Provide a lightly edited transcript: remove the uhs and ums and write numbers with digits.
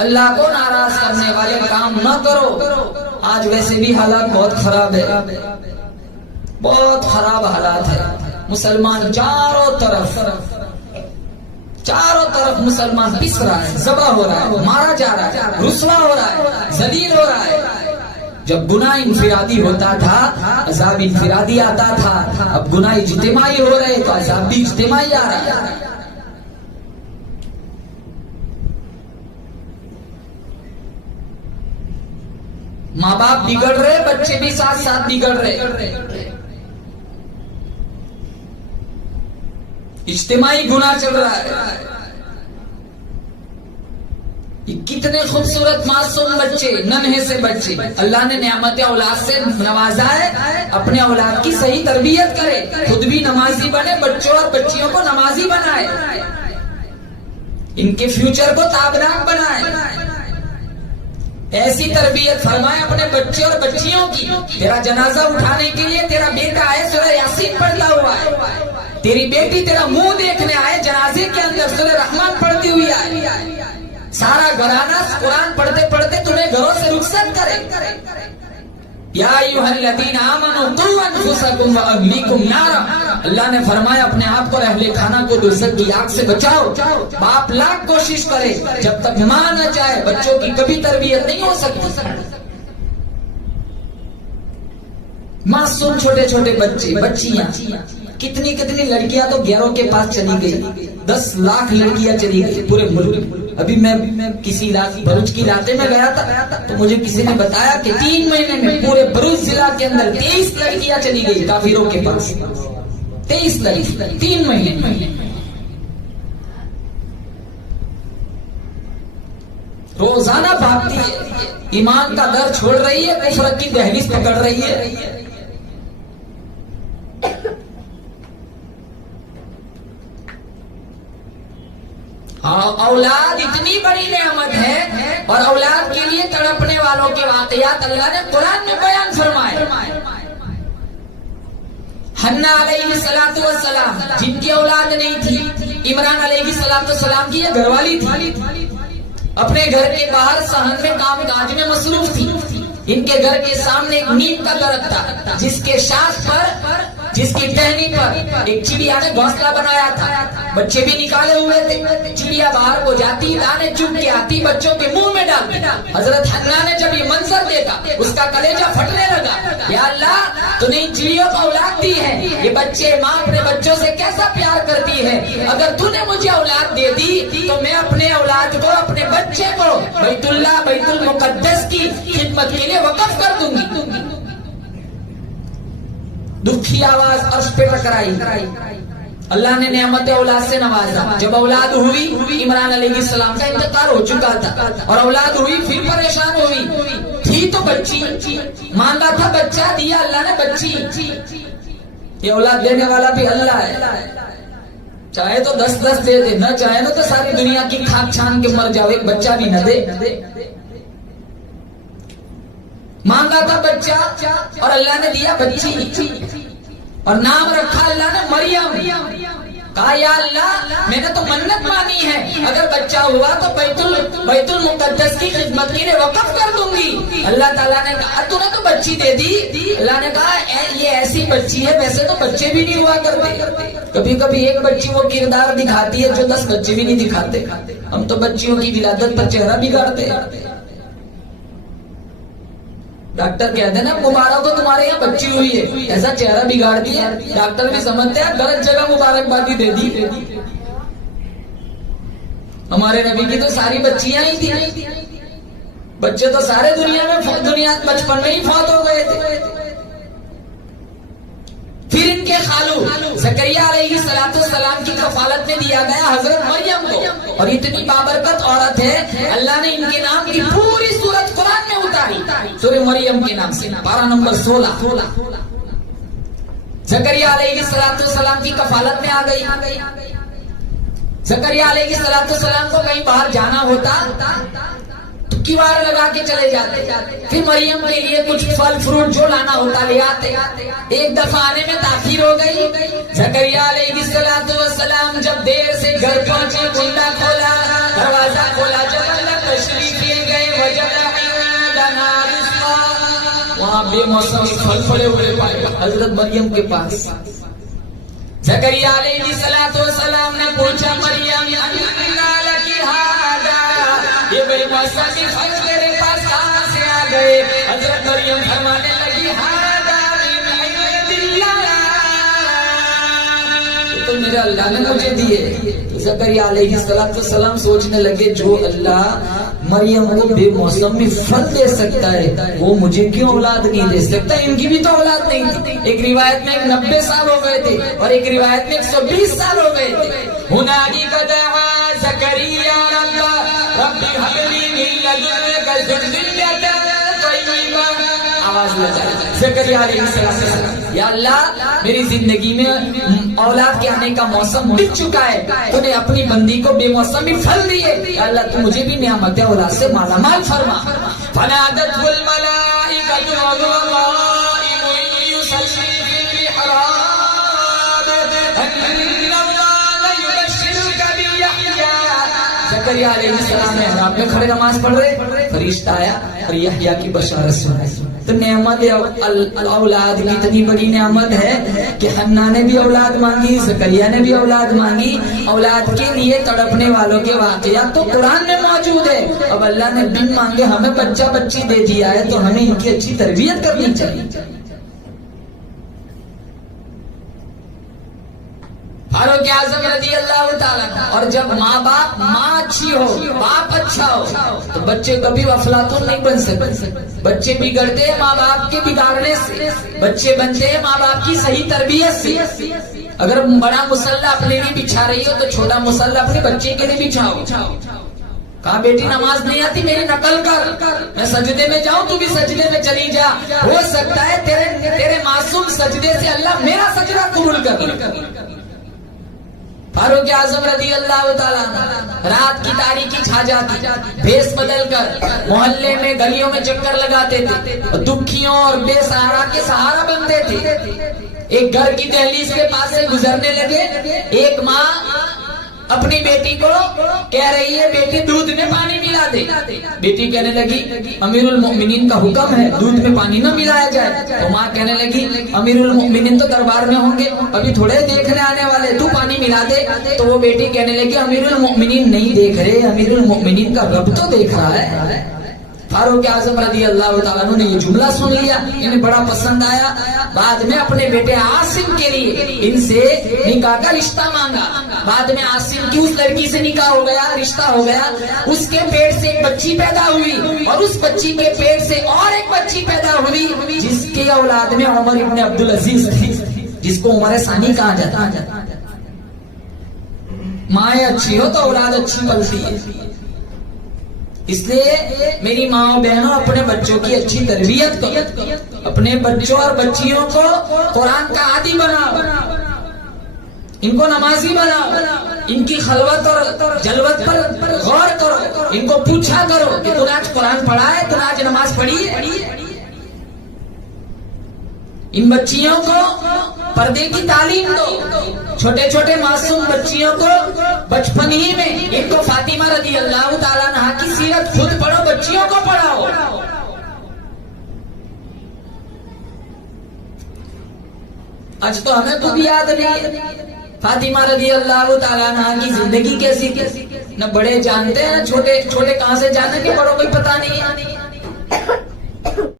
अल्लाह को नाराज करने वाले काम न करो। आज वैसे भी हालात बहुत खराब है, बहुत खराब हालात है। मुसलमान चारों तरफ मुसलमान पिस रहा है, जबा हो रहा है, मारा जा रहा है, रुसवा हो रहा है, जलील हो रहा है। जब गुनाह इनफिरादी होता था, अज़ाब इनफिरादी आता था। अब गुनाह इज्तिमाई हो रहे तो अज़ाब भी इज्तिमाई आ रहा है। माँ बाप बिगड़ रहे, बच्चे भी साथ साथ बिगड़ रहे। इज्तिमाई गुनाह चल रहा है। कितने खूबसूरत मासूम बच्चे, नन्हे से बच्चे, अल्लाह ने नेमत औलाद से नवाजा है। अपने औलाद की सही तरबियत करे, खुद भी नमाजी बने, बच्चों और बच्चियों को नमाजी बनाए, इनके फ्यूचर को ताबनाक बनाए। ऐसी तरबियत फरमाए अपने बच्चे और बच्चियों की। तेरा जनाजा उठाने के लिए तेरा बेटा आए, सूरह यासीन पढ़ता हुआ है। तेरी बेटी तेरा मुंह देखने आए, जनाजे के अंदर सूरह रहमान पढ़ती हुई आए। सारा घराना कुरान पढ़ते पढ़ते तुम्हें घरों से रुखसत करे। या अय्युहल्लज़ीना आमनू क़ू अनफुसकुम व अहलीकुम नारा। अल्लाह ने फरमाया अपने आप को और अहले खाना को दोज़ख की आग से बचाओ। बाप लाख कोशिश करे, जब तक मां न चाहे बच्चों की कभी तरबियत नहीं हो सकती। मासूम छोटे छोटे बच्चे, बच्चियां, कितनी कितनी लड़कियां तो गैरों के पास चली गई। 10 लाख लड़कियां चली गई पूरे मुल्क। अभी मैं किसी भरूच की इलाके में गया था तो मुझे किसी ने बताया कि 3 महीने में पूरे भरूच जिला के अंदर 23 लड़कियां चली गई काफिरों के पास। 23 लड़कियां 3 महीने में। रोजाना भागती है, ईमान का दर छोड़ रही है, कुफ्र की दहलीज पकड़ रही है। औलाद इतनी बड़ी नेमत है और औलाद के लिए तड़पने वालों के वाकयात अल्लाह ने कुरान में बयान फरमाए। हन्ना अलैहिस्सलातु वस्सलाम जिनकी औलाद नहीं थी, इमरान अलैहिस्सलाम की घरवाली थी, अपने घर के बाहर सहन में काम काज में मसरूफ थी। इनके घर के सामने एक नीम का दरख्त था, जिसके शाख पर, जिसकी टहनी पर एक चिड़िया ने घोंसला बनाया था। बच्चे भी निकाले हुए थे। चिड़िया बाहर को जाती, दाने चुग के आती, बच्चों के मुंह में डालती। हजरत हन्ना ने जब ये मंजर देखा, उसका कलेजा फटने लगा। या अल्लाह, तूने इन चिड़ियों को औलाद दी है, ये बच्चे, माँ अपने बच्चों से कैसा प्यार करती है। अगर तूने मुझे औलाद दे दी तो मैं अपने औलाद को, अपने बच्चे को बैतुल्लाह, बैतुल मुकद्दस की खिदमत के लिए वक़्फ कर दूंगी। दुखी आवाज अर्श पे टकराई। अल्लाह ने नेमत औलाद से नवाजा। जब औलाद हुई, इमरान अलैहिस्सलाम का इंतकाल हो चुका था और औलाद हुई, फिर परेशान हुई। थी तो बच्ची, मांगा था बच्चा, दिया अल्लाह ने बच्ची। ये औलाद देने वाला भी अल्लाह है। चाहे तो 10-10 दे दे, न चाहे तो सारी दुनिया की खाक छान के मर जाओ, एक बच्चा भी न दे। मांगा था बच्चा और अल्लाह ने दिया बच्ची और नाम रखा अल्लाह ने मरियम। कहा या अल्लाह, मैंने तो मन्नत मानी है, अगर बच्चा हुआ तो बैतुल मुकद्दस की खिदमत के लिए वक़्फ कर दूंगी। अल्लाह ताला ने कहा तूने तो बच्ची दे दी। अल्लाह ने कहा ये ऐसी बच्ची है, वैसे तो बच्चे भी नहीं हुआ करते। कभी कभी एक बच्ची वो किरदार दिखाती है जो 10 बच्चे भी नहीं दिखाते। हम तो बच्चियों की विलादत पर चेहरा बिगाड़ते हैं। डॉक्टर कहते हैं ना, मुबारक हो तुम्हारे यहाँ बच्ची हुई है, ऐसा चेहरा बिगाड़ दिया। डॉक्टर भी समझते हैं गलत जगह मुबारकबादी दे दी। हमारे नबी की तो सारी बच्चियां ही थी, बच्चे तो सारे दुनिया बचपन में ही फौत हो गए थे। फिर इनके खालू ज़करिया अलैहिस्सलाम की कफालत में दिया गया हजरत मरियम को। और इतनी बाबरकत औरत है, अल्लाह ने इनके नाम की पूरी सूरत कुरान में उतारी, सूरह मरियम के नाम से, पारा नंबर 16। ज़करिया अलैहिस्सलाम की कफालत में आ गई। ज़करिया अलैहिस्सलाम को कहीं बाहर जाना होता किवाड़ लगा के चले जाते। फिर मरियम के लिए कुछ फल फ्रूट जो लाना होता ले आते। एक दफा आने में ताखीर हो गई। ज़करिया अलैहिस्सलाम जब देर से घर पहुंचे, कुंडा खोला, दरवाजा खोला, जब अल्लाह तशरीफ वहां बेमौसमी फल पड़े हुए पाए हजरत मरियम के पास। ज़करिया अलैहिस्सलाम ने पूछा, मरियम अन्ना लकी हादा, ये बेमौसमी फल तेरे पास कहां से आ गए? हजरत मरियम फरमाने लगी, हादा मिन इंदिल्लाह, ये तो मेरे अल्लाह ने मुझे दिए। ज़करिया अलैहिस्सलाम सोचने लगे, जो अल्लाह मरियम को बेमौसम में फल दे सकता है वो मुझे क्यों औलाद नहीं दे सकता? इनकी भी तो औलाद नहीं थी। एक रिवायत में 90 साल हो गए थे और एक रिवायत में 120 साल हो गए थे। हुनादी का दवा ज़करिया रब्बी हबली मिन लदुन्का ज़ुर्रिय्यतन तय्यिबा, आवाज लगाई ज़करिया अलैहिस्सलाम, या अल्लाह मेरी जिंदगी में औलाद के आने का मौसम बीत चुका है, तूने अपनी बंदी को बेमौसमी फल दिए, या अल्लाह तू मुझे भी नियामत औलाद से मालामाल फरमा। फनादतहुल मलाइकतु व हुवा क़ाइमुन युसल्ली फिल मिहराब अन्नल्लाह युबश्शिरुका बियहया। ज़करिया अलैहिस्सलाम मेहराब में खड़े नमाज पढ़ रहे, फरिश्ता आया और यहया की बशारत सुनाई। तो नेमत औलाद की इतनी बड़ी नेमत है कि हन्ना ने भी औलाद मांगी, ज़करिया ने भी औलाद मांगी। औलाद के लिए तड़पने वालों के वाक़यात तो कुरान में मौजूद है। अब अल्लाह ने बिन मांगे हमें बच्चा बच्ची दे दिया है, तो हमें इनकी अच्छी तरबियत करनी चाहिए। फारूक आज़म रज़ियल्लाहु ताला। और जब माँ अच्छी हो, बाप अच्छा हो, तो बच्चे कभी अफलातून नहीं बन सकते। बच्चे बिगड़ते हैं माँ बाप के बिगाड़ने से, बच्चे बनते हैं माँ बाप की सही तरबियत से। अगर बड़ा मुसल्ला अपने लिए बिछा रही हो तो छोटा मुसल्ला अपने बच्चे के लिए बिछाओ। कहा बेटी नमाज नहीं आती, मेरी नकल कर, मैं सजदे में जाऊं तू भी सजदे में चली जा, हो सकता है तेरे मासूम सजदे से अल्लाह मेरा सजदा कबूल कर। फारूक आज़म रज़ियल्लाहु ताला रात की तारीकी छा जाती, भेष बदल कर मोहल्ले में गलियों में चक्कर लगाते थे, दुखियों और बेसहारा के सहारा बनते थे। एक घर की दहलीज के पास से गुजरने लगे, एक माँ अपनी बेटी को कह रही है, बेटी दूध में पानी मिला दे। बेटी कहने लगी, अमीरुल मोमिनीन का हुक्म है दूध में पानी न मिलाया जाए। तो माँ कहने लगी, अमीरुल मोमिनीन तो दरबार में होंगे, अभी थोड़े देखने आने वाले, तू पानी मिला दे। तो वो बेटी कहने लगी, अमीरुल मोमिनीन नहीं देख रहे, अमीरुल मोमिनीन का रब तो देख रहा है। फारूक आज़म रज़ियल्लाहु ताला अन्हु ने ये जुमला सुन लिया, इन्हें बड़ा पसंद आया। बाद में अपने बेटे आसिम के लिए इनसे निकाह का रिश्ता मांगा। बाद में आसिम की उस लड़की से निकाह हो गया, रिश्ता हो गया। उसके पेट से एक बच्ची पैदा हुई और उस बच्ची के पेट से और एक बच्ची पैदा हुई, जिसके औलाद में उमर इब्न अब्दुल अजीज थी, जिसको उमर सानी कहा जाता। माँ अच्छी हो तो औलाद अच्छी पलती है। इसलिए मेरी माँ बहनों, अपने बच्चों की अच्छी तरबियत करो, अपने बच्चों और बच्चियों को कुरान का आदी बनाओ, इनको नमाजी बनाओ, इनकी खलवत और जलवत पर गौर करो, इनको पूछा करो कि तूने आज कुरान पढ़ा है, तूने आज नमाज पढ़ी है। इन बच्चियों को पर्दे की तालीम दो, छोटे छोटे मासूम बच्चियों को बचपन ही में इनको फातिमा रज़ियल्लाहु ताला अन्हा की सीरत खुद पढ़ो, बच्चियों को पढ़ाओ। आज तो हमें खुद याद नहीं फातिमा रज़ियल्लाहु ताला अन्हा की जिंदगी कैसी, न बड़े जानते हैं, छोटे छोटे कहां से जाने के, बड़ों को पता नहीं है।